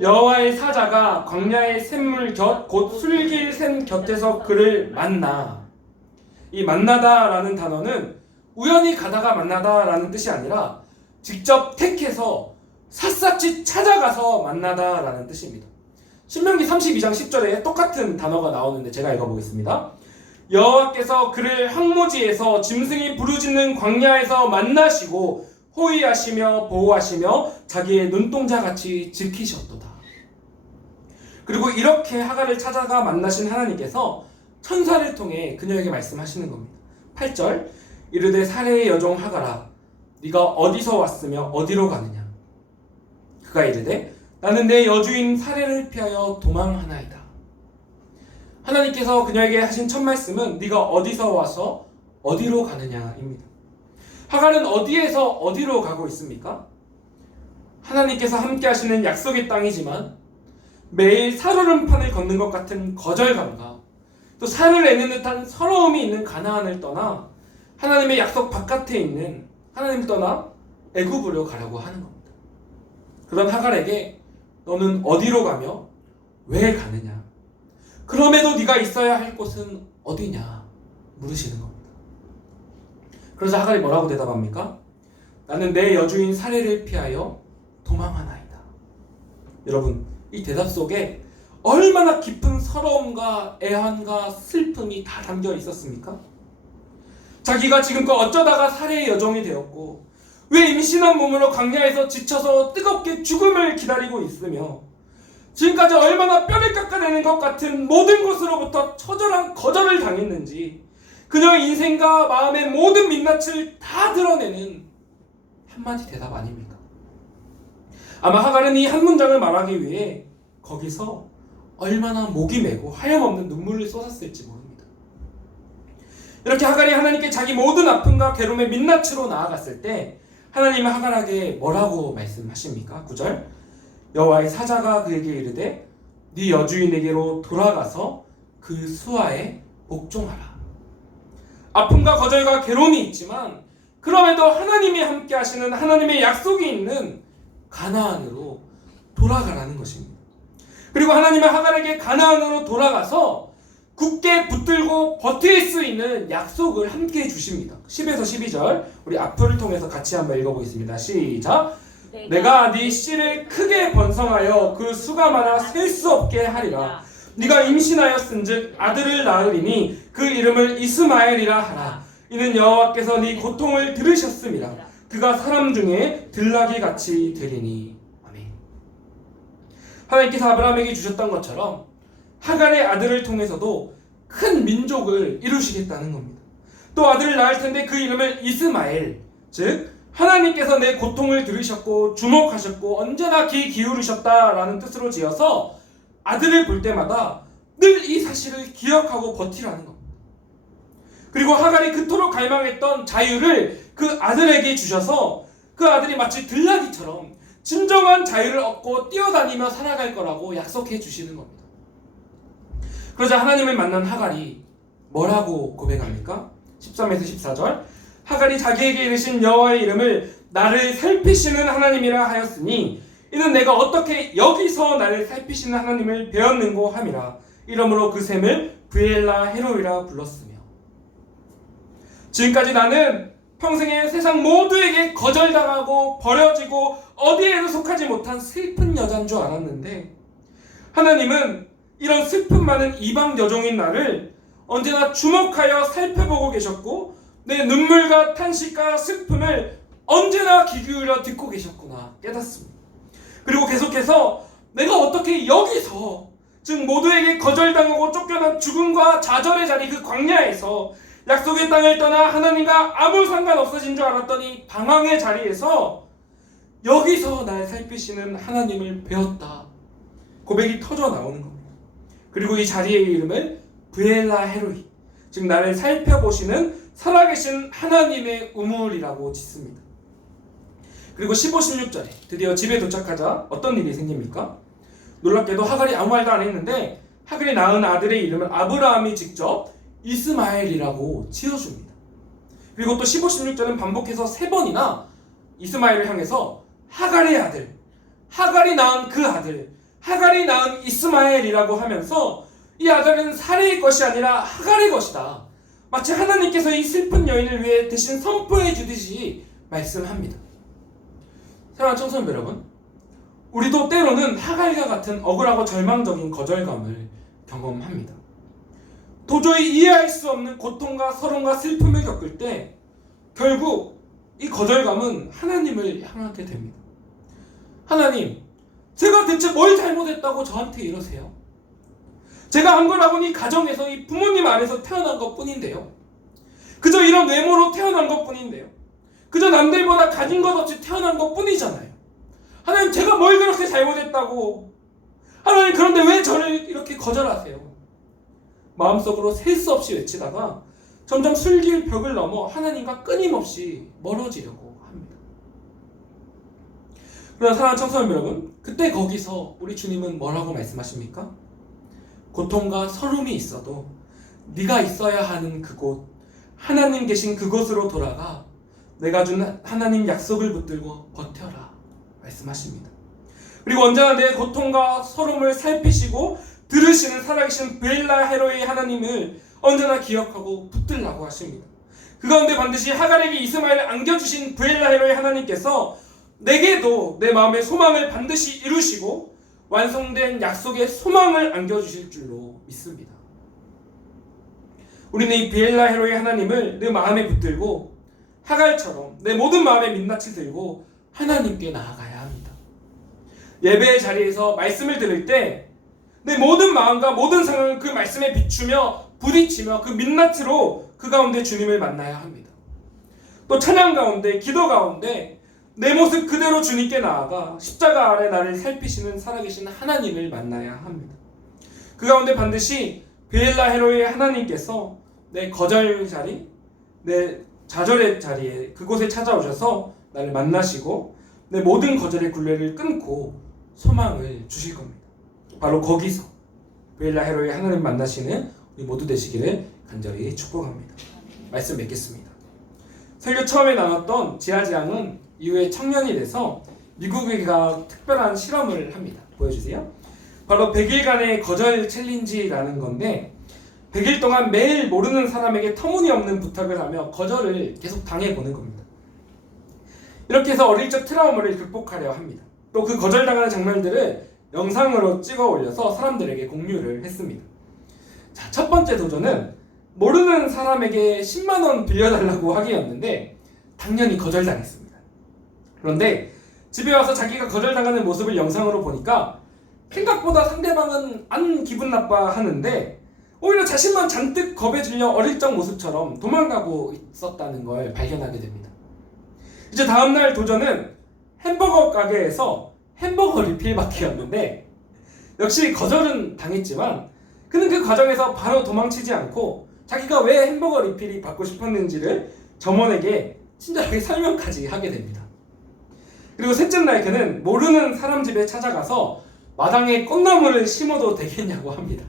여호와의 사자가 광야의 샘물 곁 곧 술길 샘 곁에서 그를 만나. 이 만나다라는 단어는 우연히 가다가 만나다라는 뜻이 아니라 직접 택해서 샅샅이 찾아가서 만나다라는 뜻입니다. 신명기 32장 10절에 똑같은 단어가 나오는데 제가 읽어보겠습니다. 여호와께서 그를 황무지에서 짐승이 부르짖는 광야에서 만나시고 호위하시며 보호하시며 자기의 눈동자같이 지키셨도다. 그리고 이렇게 하갈을 찾아가 만나신 하나님께서 천사를 통해 그녀에게 말씀하시는 겁니다. 8절 이르되 사레의 여종 하갈아 네가 어디서 왔으며 어디로 가느냐. 그가 이르되 나는 내 여주인 사레를 피하여 도망하나이다. 하나님께서 그녀에게 하신 첫 말씀은 네가 어디서 와서 어디로 가느냐입니다. 하갈은 어디에서 어디로 가고 있습니까? 하나님께서 함께 하시는 약속의 땅이지만 매일 살얼음판을 걷는 것 같은 거절감과 또 살을 내는 듯한 서러움이 있는 가나안을 떠나 하나님의 약속 바깥에 있는 하나님을 떠나 애굽으로 가려고 하는 겁니다. 그런 하갈에게 너는 어디로 가며 왜 가느냐? 그럼에도 네가 있어야 할 곳은 어디냐? 물으시는 겁니다. 그래서 하갈이 뭐라고 대답합니까? 나는 내 여주인 사레를 피하여 도망하나이다. 여러분, 이 대답 속에 얼마나 깊은 서러움과 애환과 슬픔이 다 담겨 있었습니까? 자기가 지금껏 어쩌다가 사레의 여종이 되었고 왜 임신한 몸으로 광야에서 지쳐서 뜨겁게 죽음을 기다리고 있으며 지금까지 얼마나 뼈를 깎아내는 것 같은 모든 것으로부터 처절한 거절을 당했는지 그녀의 인생과 마음의 모든 민낯을 다 드러내는 한마디 대답 아닙니까? 아마 하갈은 이 한 문장을 말하기 위해 거기서 얼마나 목이 메고 하염없는 눈물을 쏟았을지 모릅니다. 이렇게 하갈이 하나님께 자기 모든 아픔과 괴로움의 민낯으로 나아갔을 때 하나님은 하갈에게 뭐라고 말씀하십니까? 9절 여호와의 사자가 그에게 이르되 네 여주인에게로 돌아가서 그 수하에 복종하라. 아픔과 거절과 괴로움이 있지만 그럼에도 하나님이 함께 하시는 하나님의 약속이 있는 가나안으로 돌아가라는 것입니다. 그리고 하나님은 하갈에게 가나안으로 돌아가서 굳게 붙들고 버틸 수 있는 약속을 함께 해주십니다. 10에서 12절 우리 앞을 통해서 같이 한번 읽어보겠습니다. 시작. 내가 네 씨를 크게 번성하여 그 수가 많아 셀 수 없게 하리라. 네가 임신하였은즉 아들을 낳으리니 그 이름을 이스마엘이라 하라. 이는 여호와께서 네 고통을 들으셨음이라. 그가 사람 중에 들나귀 같이 되리니. 아멘. 하나님께서 아브라함에게 주셨던 것처럼 하갈의 아들을 통해서도 큰 민족을 이루시겠다는 겁니다. 또 아들을 낳을 텐데 그 이름을 이스마엘, 즉 하나님께서 내 고통을 들으셨고 주목하셨고 언제나 귀 기울이셨다라는 뜻으로 지어서 아들을 볼 때마다 늘 이 사실을 기억하고 버티라는 겁니다. 그리고 하갈이 그토록 갈망했던 자유를 그 아들에게 주셔서 그 아들이 마치 들나귀처럼 진정한 자유를 얻고 뛰어다니며 살아갈 거라고 약속해 주시는 겁니다. 그러자 하나님을 만난 하갈이 뭐라고 고백합니까? 13에서 14절 하갈이 자기에게 이르신 여호와의 이름을 나를 살피시는 하나님이라 하였으니 이는 내가 어떻게 여기서 나를 살피시는 하나님을 배웠는고 함이라. 이러므로 그 셈을 브엘라 헤로이라 불렀으며. 지금까지 나는 평생에 세상 모두에게 거절당하고 버려지고 어디에도 속하지 못한 슬픈 여자인 줄 알았는데, 하나님은 이런 슬픔 많은 이방 여종인 나를 언제나 주목하여 살펴보고 계셨고, 내 눈물과 탄식과 슬픔을 언제나 귀 기울여 듣고 계셨구나 깨닫습니다. 그리고 계속해서 내가 어떻게 여기서, 즉 모두에게 거절당하고 쫓겨난 죽음과 좌절의 자리 그 광야에서 약속의 땅을 떠나 하나님과 아무 상관없어진 줄 알았더니 방황의 자리에서 여기서 날 살피시는 하나님을 배웠다 고백이 터져 나오는 겁니다. 그리고 이 자리의 이름을 브엘라 헤로이, 즉 나를 살펴보시는 살아계신 하나님의 우물이라고 짓습니다. 그리고 15, 16절에 드디어 집에 도착하자 어떤 일이 생깁니까? 놀랍게도 하갈이 아무 말도 안 했는데 하갈이 낳은 아들의 이름을 아브라함이 직접 이스마엘이라고 지어줍니다. 그리고 또 15, 16절은 반복해서 3번이나 이스마엘을 향해서 하갈의 아들, 하갈이 낳은 그 아들, 하갈이 낳은 이스마엘이라고 하면서 이 아들은 사레의 것이 아니라 하갈의 것이다, 마치 하나님께서 이 슬픈 여인을 위해 대신 선포해 주듯이 말씀합니다. 사랑하는 청소년 여러분, 우리도 때로는 하갈과 같은 억울하고 절망적인 거절감을 경험합니다. 도저히 이해할 수 없는 고통과 서름과 슬픔을 겪을 때 결국 이 거절감은 하나님을 향하게 됩니다. 하나님, 제가 대체 뭘 잘못했다고 저한테 이러세요? 제가 한 거라고는 이 가정에서 이 부모님 안에서 태어난 것 뿐인데요. 그저 이런 외모로 태어난 것 뿐인데요. 그저 남들보다 가진 것 없이 태어난 것 뿐이잖아요. 하나님, 제가 뭘 그렇게 잘못했다고? 하나님, 그런데 왜 저를 이렇게 거절하세요? 마음속으로 셀 수 없이 외치다가 점점 슬길 벽을 넘어 하나님과 끊임없이 멀어지려고 합니다. 그러나 사랑하는 청소년 여러분, 그때 거기서 우리 주님은 뭐라고 말씀하십니까? 고통과 서름이 있어도 네가 있어야 하는 그곳, 하나님 계신 그곳으로 돌아가 내가 준 하나님 약속을 붙들고 버텨라 말씀하십니다. 그리고 언제나 내 고통과 서름을 살피시고 들으시는 살아계신 브엘라 헤로의 하나님을 언제나 기억하고 붙들라고 하십니다. 그 가운데 반드시 하갈에게 이스마엘을 안겨주신 브엘라 헤로의 하나님께서 내게도 내 마음의 소망을 반드시 이루시고 완성된 약속의 소망을 안겨주실 줄로 믿습니다. 우리는 이 브엘라 헤로의 하나님을 내 마음에 붙들고 하갈처럼 내 모든 마음의 민낯을 들고 하나님께 나아가야 합니다. 예배의 자리에서 말씀을 들을 때 내 모든 마음과 모든 상황을 그 말씀에 비추며 부딪히며 그 민낯으로 그 가운데 주님을 만나야 합니다. 또 찬양 가운데, 기도 가운데 내 모습 그대로 주님께 나아가 십자가 아래 나를 살피시는 살아계신 하나님을 만나야 합니다. 그 가운데 반드시 브엘라 헤로의 하나님께서 내 거절 자리, 내 좌절의 자리에 그곳에 찾아오셔서 나를 만나시고 내 모든 거절의 굴레를 끊고 소망을 주실 겁니다. 바로 거기서 브엘라 헤로의 하나님 만나시는 우리 모두 되시기를 간절히 축복합니다. 말씀 맺겠습니다. 설교 처음에 나왔던 지하지양은 이후에 청년이 돼서 미국에 가 특별한 실험을 합니다. 보여주세요. 바로 100일간의 거절 챌린지라는 건데 100일 동안 매일 모르는 사람에게 터무니없는 부탁을 하며 거절을 계속 당해보는 겁니다. 이렇게 해서 어릴 적 트라우마를 극복하려 합니다. 또 그 거절당하는 장면들을 영상으로 찍어 올려서 사람들에게 공유를 했습니다. 자, 첫 번째 도전은 모르는 사람에게 10만 원 빌려달라고 하기였는데 당연히 거절당했습니다. 그런데 집에 와서 자기가 거절당하는 모습을 영상으로 보니까 생각보다 상대방은 안 기분 나빠하는데 오히려 자신만 잔뜩 겁에 질려 어릴 적 모습처럼 도망가고 있었다는 걸 발견하게 됩니다. 이제 다음날 도전은 햄버거 가게에서 햄버거 리필받기였는데 역시 거절은 당했지만 그는 그 과정에서 바로 도망치지 않고 자기가 왜 햄버거 리필이 받고 싶었는지를 점원에게 친절하게 설명까지 하게 됩니다. 그리고 셋째 날 그는 모르는 사람 집에 찾아가서 마당에 꽃나무를 심어도 되겠냐고 합니다.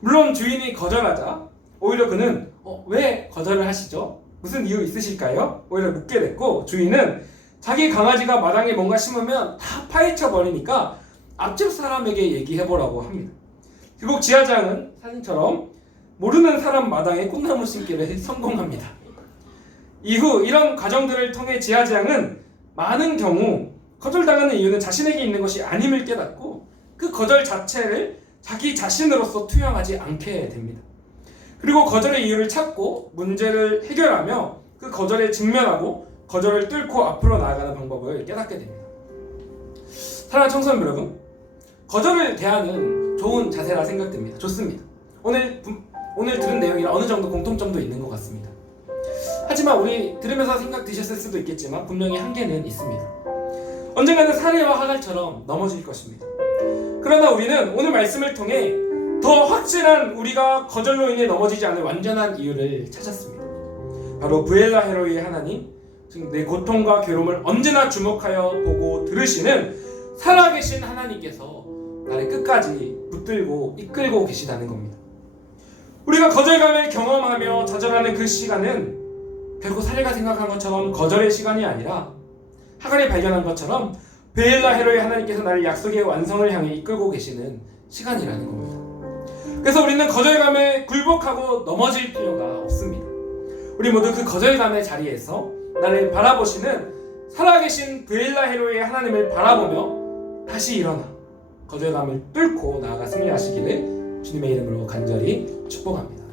물론 주인이 거절하자 오히려 그는 왜 거절을 하시죠? 무슨 이유 있으실까요? 오히려 묻게 됐고 주인은 자기 강아지가 마당에 뭔가 심으면 다 파헤쳐 버리니까 앞집 사람에게 얘기해보라고 합니다. 결국 지하장은 사진처럼 모르는 사람 마당에 꽃나무 심기를 성공합니다. 이후 이런 과정들을 통해 지하장은 많은 경우 거절당하는 이유는 자신에게 있는 것이 아님을 깨닫고 그 거절 자체를 자기 자신으로서 투영하지 않게 됩니다. 그리고 거절의 이유를 찾고 문제를 해결하며 그 거절에 직면하고 거절을 뚫고 앞으로 나아가는 방법을 깨닫게 됩니다. 사랑하는 청소년 여러분, 거절을 대하는 좋은 자세라 생각됩니다. 좋습니다. 오늘 들은 내용이랑 어느 정도 공통점도 있는 것 같습니다. 하지만 우리 들으면서 생각 드셨을 수도 있겠지만 분명히 한계는 있습니다. 언젠가는 사례와 하갈처럼 넘어질 것입니다. 그러나 우리는 오늘 말씀을 통해 더 확실한 우리가 거절로 인해 넘어지지 않을 완전한 이유를 찾았습니다. 바로 브엘라 헤로이의 하나님, 즉 내 고통과 괴로움을 언제나 주목하여 보고 들으시는 살아계신 하나님께서 나를 끝까지 붙들고 이끌고 계시다는 겁니다. 우리가 거절감을 경험하며 좌절하는 그 시간은 결코 사례가 생각한 것처럼 거절의 시간이 아니라 하갈이 발견한 것처럼 브엘라 헤로이 하나님께서 나를 약속의 완성을 향해 이끌고 계시는 시간이라는 겁니다. 그래서 우리는 거절감에 굴복하고 넘어질 필요가 없습니다. 우리 모두 그 거절감의 자리에서 나를 바라보시는 살아계신 브엘라 헤로이의 하나님을 바라보며 다시 일어나 거절감을 뚫고 나아가 승리하시기를 주님의 이름으로 간절히 축복합니다.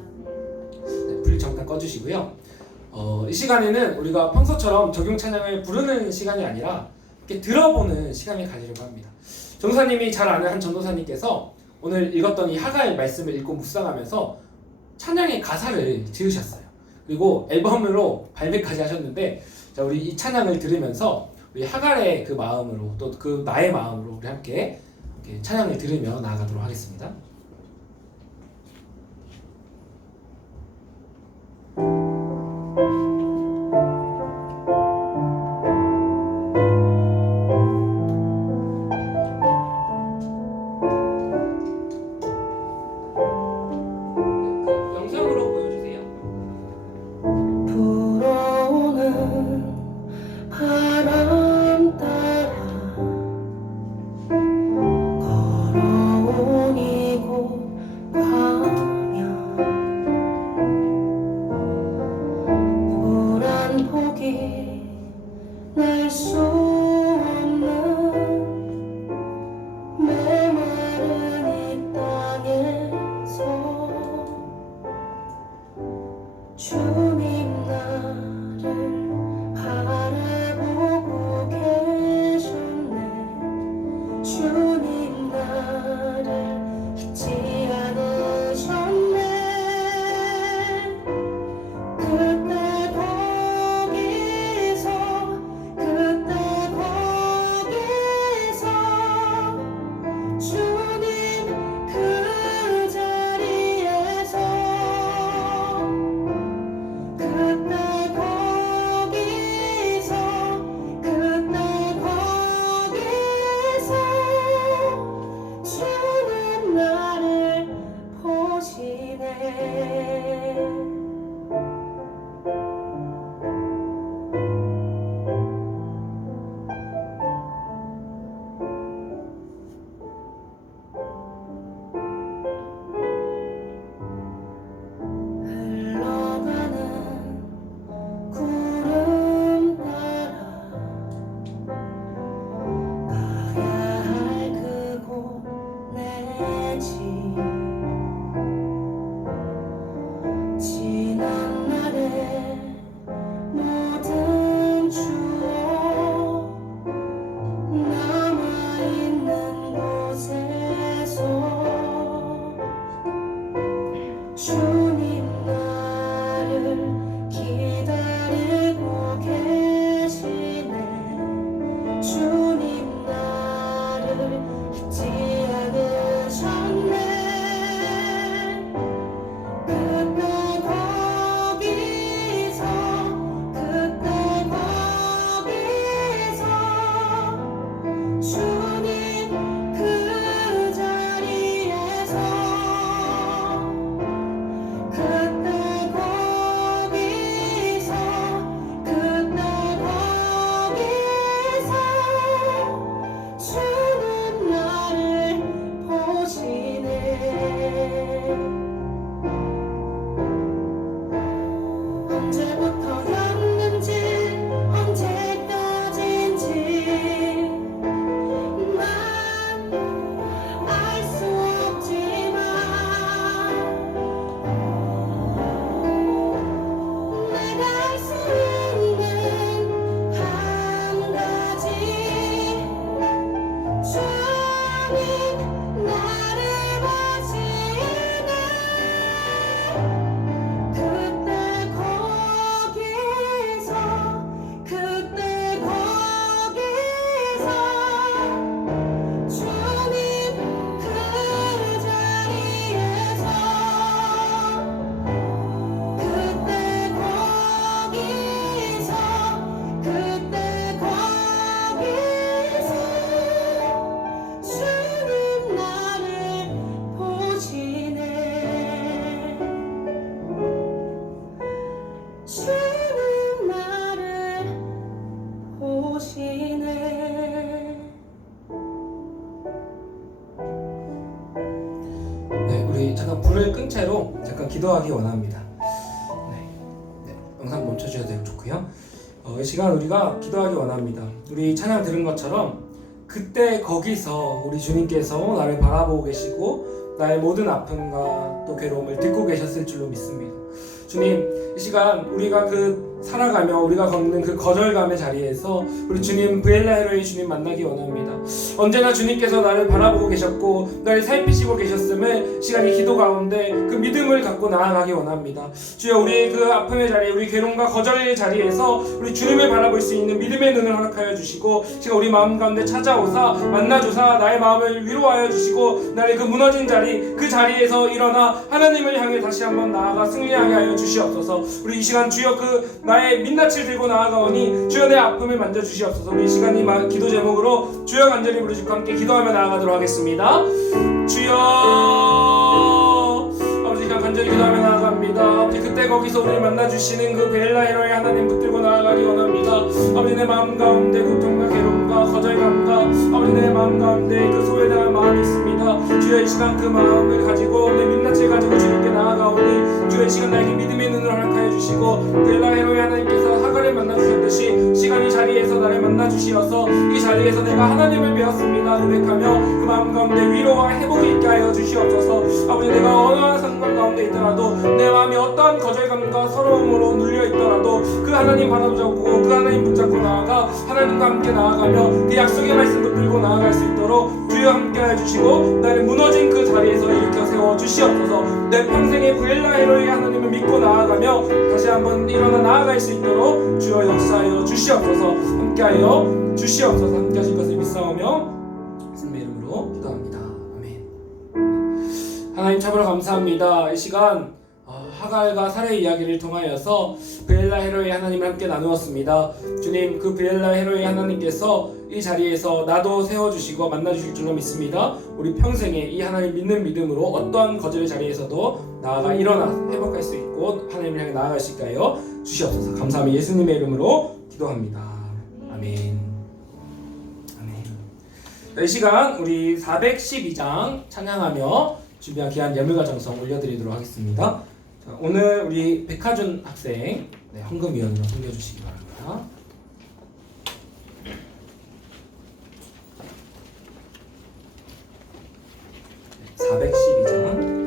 네, 불 잠깐 꺼주시고요. 이 시간에는 우리가 평소처럼 적용 찬양을 부르는 시간이 아니라 이렇게 들어보는 시간을 가지려고 합니다. 전도사님이 잘 아는 한 전도사님께서 오늘 읽었던 이 하갈 말씀을 읽고 묵상하면서 찬양의 가사를 지으셨어요. 그리고 앨범으로 발매까지 하셨는데, 자, 우리 이 찬양을 들으면서 우리 하갈의 그 마음으로 또 그 나의 마음으로 우리 함께 이렇게 찬양을 들으며 나아가도록 하겠습니다. 영상으로 보여주세요. 불어오는 바람 따라 걸어온 이곳 광야, 불안 포기 날 수 없는 메마른 이 땅에서 주님 나를 바라보고 계셨네. 주님 나를 잊지 않으셨네. 그때 거기서 그때 언제부터였는지 언제까지인지 난 알 수 없지만 내가 알 수 있는 한 가지 주님 나를 보시네 그때 거기서 주님 그 자리에서 그때 거기서 주님 나를 보시네 주님 나를 보시네 네, 우리 잠깐 불을 끈 채로 잠깐 기도하기 원합니다. 네, 영상 멈춰주셔도 되고 좋고요. 이 시간 우리가 기도하기 원합니다. 우리 찬양 들은 것처럼 그때 거기서 우리 주님께서 나를 바라보고 계시고 나의 모든 아픔과 또 괴로움을 듣고 계셨을 줄로 믿습니다. 주님, 이 시간 우리가 살아가며 우리가 걷는 그 거절감의 자리에서 우리 주님 브엘라헤로의 주님 만나기 원합니다. 언제나 주님께서 나를 바라보고 계셨고 나를 살피시고 계셨음을 시간이 기도 가운데 그 믿음을 갖고 나아가기 원합니다. 주여, 우리 그 아픔의 자리, 우리 괴로움과 거절의 자리에서 우리 주님을 바라볼 수 있는 믿음의 눈을 허락하여 주시고 시간 우리 마음 가운데 찾아오사 만나주사 나의 마음을 위로하여 주시고 나의 그 무너진 자리, 그 자리에서 일어나 하나님을 향해 다시 한번 나아가 승리하게 하여 주시옵소서. 우리 이 시간 주여 나의 민낯을 들고 나아가오니 주여 내 아픔을 만져주시옵소서. 우리 이 시간 이 기도 제목으로 주여 간절히 부르짖고 함께 기도하며 나아가도록 하겠습니다. 주여, 아버지 시간 간절히 기도하며 나아갑니다. 아버지 그때 거기서 우리를 만나주시는 그 베엘라헤로의 하나님 붙들고 나아가기 원합니다. 아버지 내 마음 가운데 고통과 괴로움과 거절감과 아버지 내 마음 가운데 그 소외당한 마음이 있습니다. 주여 이 시간 그 마음을 가지고 내 민낯을 가지고 주님께 나아가오니 주여 이 시간 나에게 믿음의 눈을 허락하여 주시고 베엘라헤로의 하나님께서 하갈을 만나주셨듯이 시간 이 자리에서 나를 만나주시어서 이 자리에서 내가 하나님을 배웠습니다 고백하며 그 마음 가운데 위로와 회복이 있게 하여 주시옵소서. 아버지 내가 어떠한 상관 가운데 있더라도 내 마음이 어떠한 거절감과 서러움으로 눌려 있더라도 그 하나님 바라보고 그 하나님 붙잡고 나아가 하나님과 함께 나아가며 그 약속의 말씀 붙들고 나아갈 수 있도록 주여 함께 해주시고 나를 무너진 그 자리에서 일으켜 세워 주시옵소서. 내 평생의 브엘라헤로의 하나님을 믿고 나아가며 다시 한번 일어나 나아갈 수 있도록 주여 역사하여 주시옵소서. 함께하여 주시옵소서. 함께 하실 것을 믿사오며 예수님의 이름으로 기도합니다. 아멘. 하나님 참으로 감사합니다. 이 시간 하갈과 사레의 이야기를 통하여서 브엘라헤로의 하나님을 함께 나누었습니다. 주님, 그 브엘라헤로의 하나님께서 이 자리에서 나도 세워주시고 만나주실 줄로 믿습니다. 우리 평생에 이 하나님 믿는 믿음으로 어떠한 거절의 자리에서도 나아가 일어나 회복할 수 있고 하나님을 향해 나아갈 수 있게 하여 주시옵소서. 감사하며 예수님의 이름으로 기도합니다. 아멘. 이 시간 우리 412장 찬양하며 준비한 귀한 예물과 정성 올려드리도록 하겠습니다. 자, 오늘 우리 백하준 학생 헌금위원으로 섬겨주시기 바랍니다. 412장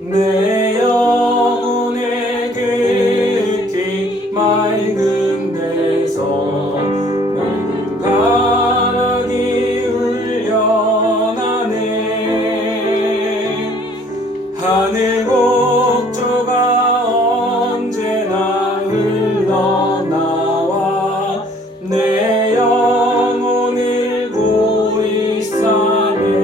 내 영혼의 깊이 맑은 데서 맑은 가락이 울려나네. 하늘 곡조가 언제나 흘러나와 내 영혼을 고이 싸네.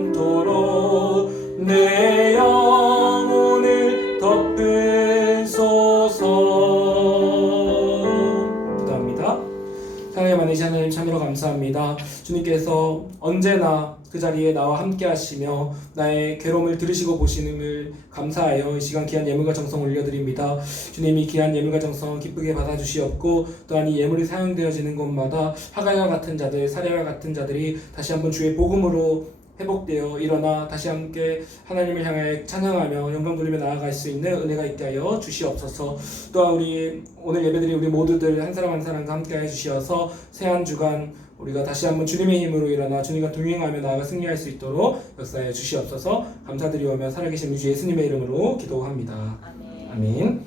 영원토록 내 영혼을 기도합니다. 주님께서 언제나 그 자리에 나와 함께 하시며 나의 괴로움을 들으시고 보시는을 감사하여 이 시간 귀한 예물과 정성 올려드립니다. 주님이 귀한 예물과 정성 기쁘게 받아주시옵고 또한 이 예물이 사용되어지는 곳마다 하갈과 같은 자들, 사례와 같은 자들이 다시 한번 주의 복음으로 회복되어 일어나 다시 함께 하나님을 향해 찬양하며 영광 돌리며 나아갈 수 있는 은혜가 있게 하여 주시옵소서. 또한 우리 오늘 예배드린 우리 모두들 한 사람 한 사람과 함께 해 주시어서 새 한 주간 우리가 다시 한번 주님의 힘으로 일어나 주님과 동행하며 나아가 승리할 수 있도록 역사해 주시옵소서. 감사드리오며 살아계신 우리 주 예수님의 이름으로 기도합니다. 아멘.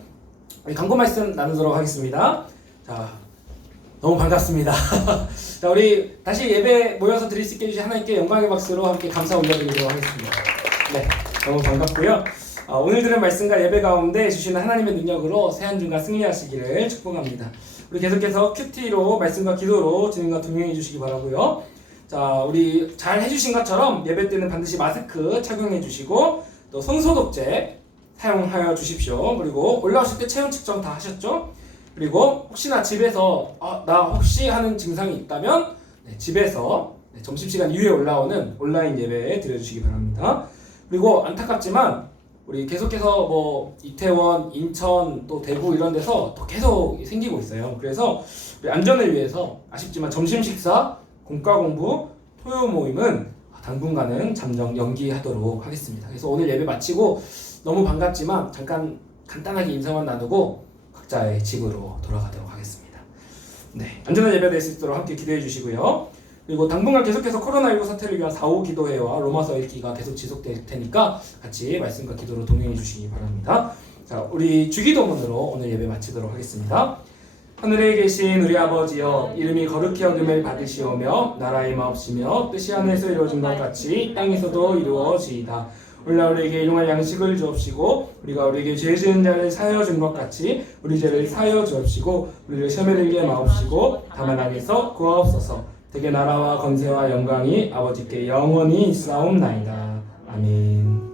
우리 광고 말씀 나누도록 하겠습니다. 자, 너무 반갑습니다. 자, 우리 다시 예배 모여서 드릴 수 있게 해주신 하나님께 영광의 박수로 함께 감사 올려드리도록 하겠습니다. 네, 너무 반갑고요. 오늘 들은 말씀과 예배 가운데 주시는 하나님의 능력으로 새 한 주간 승리하시기를 축복합니다. 우리 계속해서 큐티로 말씀과 기도로 주님과 동행해 주시기 바라고요. 자, 우리 잘 해주신 것처럼 예배 때는 반드시 마스크 착용해 주시고 또 손소독제 사용하여 주십시오. 그리고 올라오실 때 체온 측정 다 하셨죠? 그리고 혹시나 집에서 나 혹시 하는 증상이 있다면 집에서 점심시간 이후에 올라오는 온라인 예배에 드려주시기 바랍니다. 그리고 안타깝지만 우리 계속해서 뭐 이태원, 인천, 또 대구 이런 데서 또 계속 생기고 있어요. 그래서 우리 안전을 위해서 아쉽지만 점심 식사, 공과 공부, 토요 모임은 당분간은 잠정 연기하도록 하겠습니다. 그래서 오늘 예배 마치고 너무 반갑지만 잠깐 간단하게 인사만 나누고 각자의 집으로 돌아가도록 하겠습니다. 네, 안전한 예배 될 수 있도록 함께 기도해 주시고요. 그리고 당분간 계속해서 코로나19 사태를 위한 4.5 기도회와 로마서 읽기가 계속 지속될 테니까 같이 말씀과 기도로 동행해 주시기 바랍니다. 자, 우리 주기도문으로 오늘 예배 마치도록 하겠습니다. 하늘에 계신 우리 아버지여, 이름이 거룩히 여김을 받으시오며 나라의 마옵시며 뜻이 하늘에서 이루어진 것 같이 땅에서도 이루어지이다. 오늘날 우리에게 일용할 양식을 주옵시고 우리가 우리에게 죄 지은 자를 사하여 준 것 같이 우리 죄를 사하여 주옵시고 우리를 시험에 들게 마옵시고 다만 악에서 구하옵소서. 대개 나라와 권세와 영광이 아버지께 영원히 있사옵나이다. 아멘.